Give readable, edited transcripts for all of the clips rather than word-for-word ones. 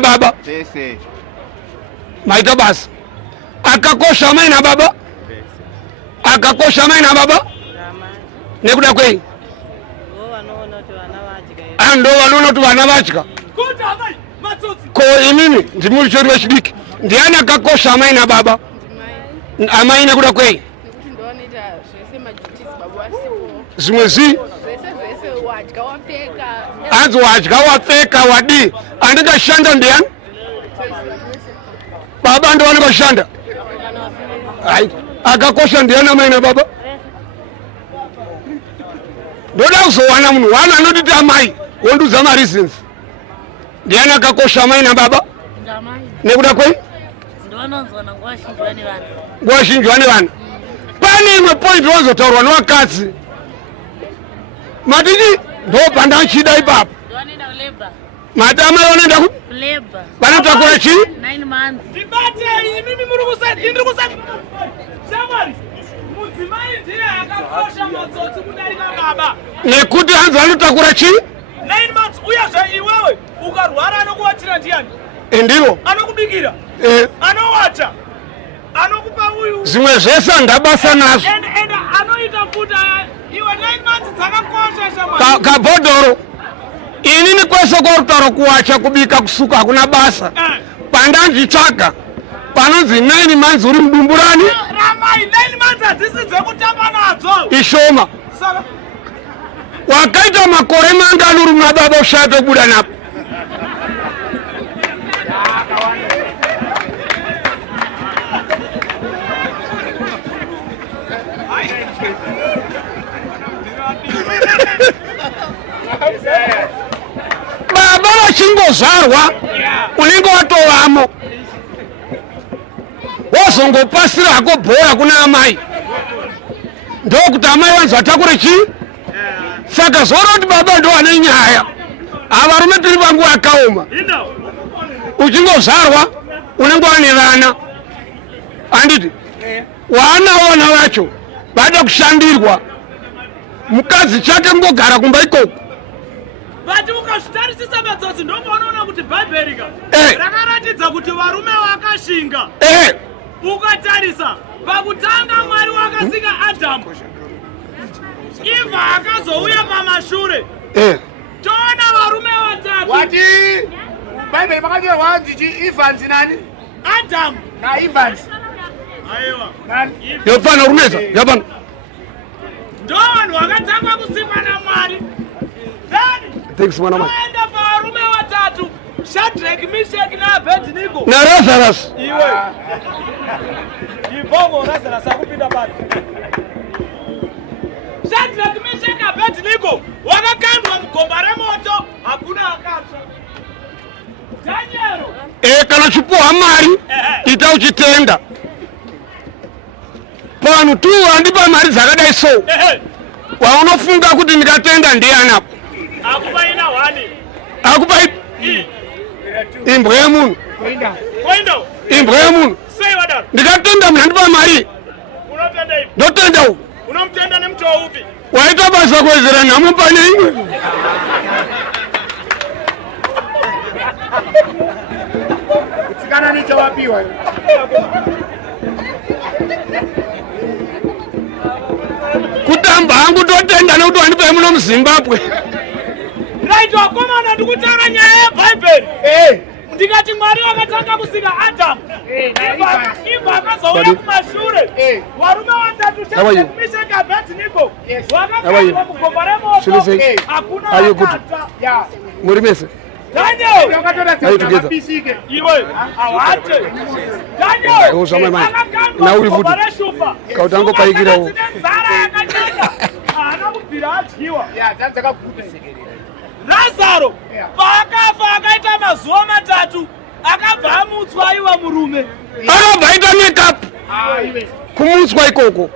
baba maita basi akakosha mai na baba akakosha mai na baba nekuda kwei ando vanoona kuti vana vatya ko inini ndimuchori wechidiki ndiani akakosha amai na baba amai nekuda kwei zvimwe zi anzi wadya wapfeka wadi andingashanda ndiani baba ndo vanongashanda akakosha ndiani amai na baba ndoda kuzowana munhu wana anotiti amai wondudza mareasons ndiani akakosha amai na baba nekuda kwei nguva zhinji vane vana pane imwe point wazotaurwa nevakadzi matiti ndo pandachida ipapo mati amai vanoenda ku vanotakura chii nekuti hanzi vanotakura chii 9 months uyazve iwewe ukarwara anokuwatira ndiani ndivo anokubikira anowacha anokupa uyu zvimwe zvese ndabasa nazvo and anoita futa iwe 9 months dzakakosha shamwari kabhodhoro inini kwese kwarutaura kuwacha kubika kusuka hakuna basa pandanjitsvaga panonzi 9 months uri mudumburani ramai 9 months hadzisi dzekutamba nadzo ishoma wakaita makore mangani uri muna baba ushaya pekubuda napo baba vachingozvarwa unenge watovamo wozongopasira hako bhora kuna amai ndokuti amai vanzi vatakure chii saka zvoona kuti baba ndo ane nyaya avarume tiri panguva yakaoma uchingozvarwa unenge wane vana handiti waanaona vacho vada kushandirwa mukadzi chake mungogara kumba ikoko vati ukazvitarisisa matsotsi ndomaonaona kuti bhaibherika rakaratidza kuti varume vakashinga ukatarisa pakutanga mwari wakasika adhamu ivha akazouya pamashure toona varume vatatu wati bhaibheri makanyorwa ndichi Evans nani adhamu naEvans aiwa yopana runeza yapana ndo vanhu vakatanga kusikwa namwari aenda pavarume vatatu Shadrach, Meshach naAbednego naLazarus iwe ibongo Lazarus akupinda pale Shadrach, Meshach naAbednego wakakandwa mugomba remoto hakuna akatsva Daniel kana chipuwa mari ita uchitenda panhu tu handipa mari dzakadai so waunofunga kuti ndikatenda ndianapo akupaina wani akupa imbwa yemunhu imbwa yemunhu ndikatenda munhu handipa mari ndotenda uku unomutenda nemutowo upi waita basa kuwedzera nhamo pane imwe tsikana nechawapiwa kutamba hangu totenda nekuti wandipa muno muZimbabwe right wakomana ndikutaura nyaya yebhaibheri ndikati mwari wakatanga kusika adhamu ibva akazouya kumashure varume vatatu Shadrach, Meshach naAbednego vakakandwa mugomba remoto hakuna akatsva muri mese Daniel iwe awate Daniel na uri futi kauti angopaikirawo nenzara yakanyanya haana kubvira adyiwa Lazaro paakafa akaita mazuva matatu akabva amutswa aiwa murume akabva aita makeup kumutswa ikoko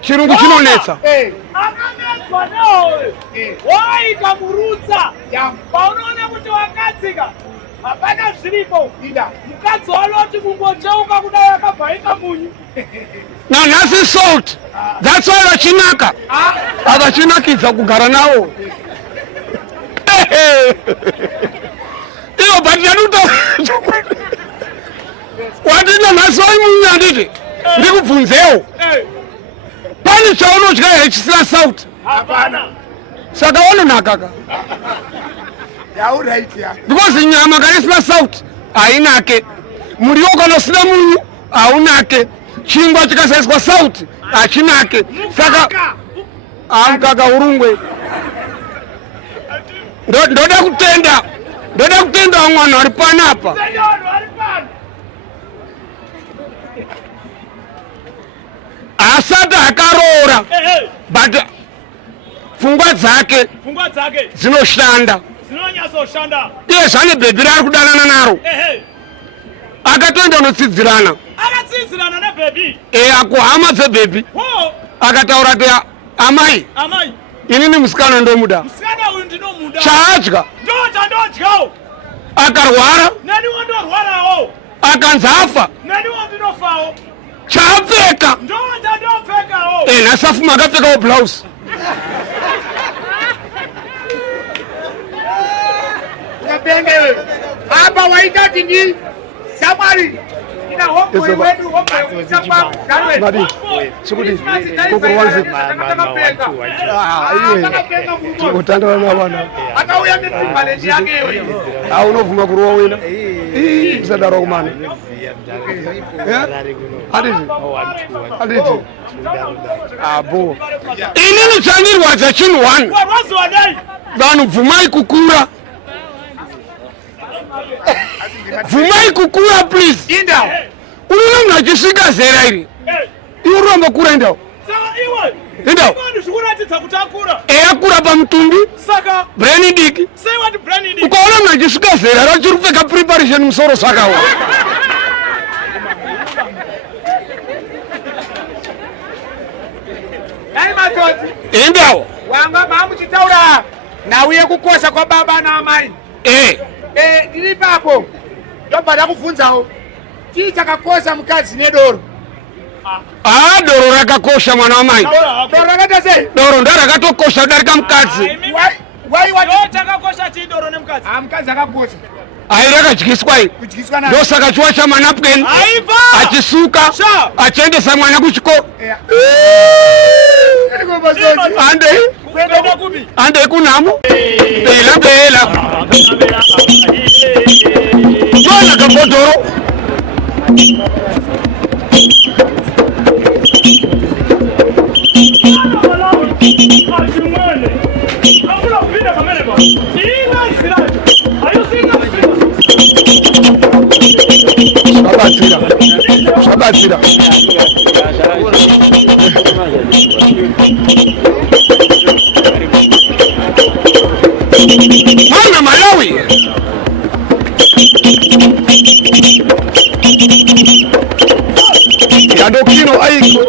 chirungu chinonetsa akametswa nehove waita murutsa paunoona kuti wakatsika hapana zviripo mukadzi waloti kungocheuka kudai akabva aita munyu nanhasi salt that's why vachinaka havachinakidza kugara navo but yanuta wadina nasoi munyanditi ndikubvunzeo pani chaunotya hechisina sauti hapana saka wanonakaka because nyama kana isina sauti hainake muriwo kana usina munyu haunake chingwa chikasaiswa sauti hachinake saka amkaka urungwe ndoda kutenda mwana ari panapa asati akaroora but pfungwa dzake dzinoshanda iye zvane bhebhi raari kudanana naro akatoenda unotsidzirana akuhama dzebhebhi akataura ti amai inini musikana ndomuda chaadya akarwara akanzi afa chaapfeka nhasafuma akapfekawo blouse apa waita tini samari utandana navana unovhuma kuruwa wina isadaro kumana aditi abo inini chanyirwadza chinhu 1 vanhu bvumai kukura bvumai kukura please unoona achisvika zera iri iwe uramba kura endao eyakura pamutumbi breni diki ukaona munhu achisvika zera rachiri kupfeka preparation musoro svakawo endawo wanga mamuchitaura nauye kukosha kwa baba na amai ndiri papo ndobva ndakubvunzawo chii chakakosha mukadzi nedoro doro rakakosha mwana wamai doro rakaita sei doro ndarakatokosha kudarika mukadzi mukadzi akakosha ai rakadyiswai ndosaka chiwa chamanapukeni achisuka achiendesa mwana kuchikoro andei kunhamo bela twana kabhodhoro zvabatsira mwana Malawi yandokino aiko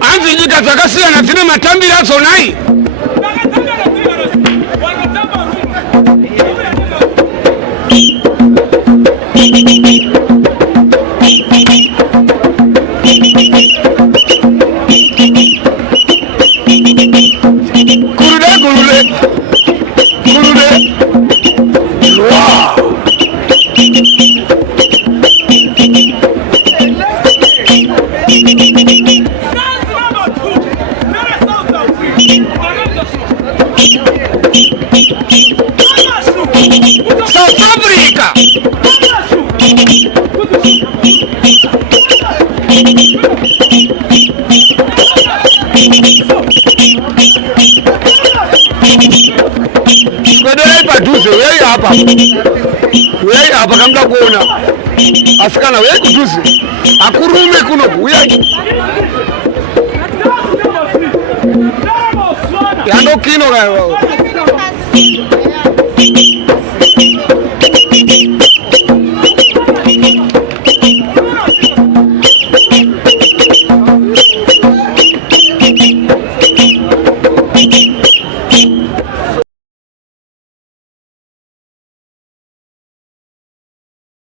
anzi nyika dzakasiyana dzine matambiro adzonai South Africa. Skodai padhuze weyi apa kamda kuona asikana weyi kudhuze akurume kunoku uyai yandokino kayo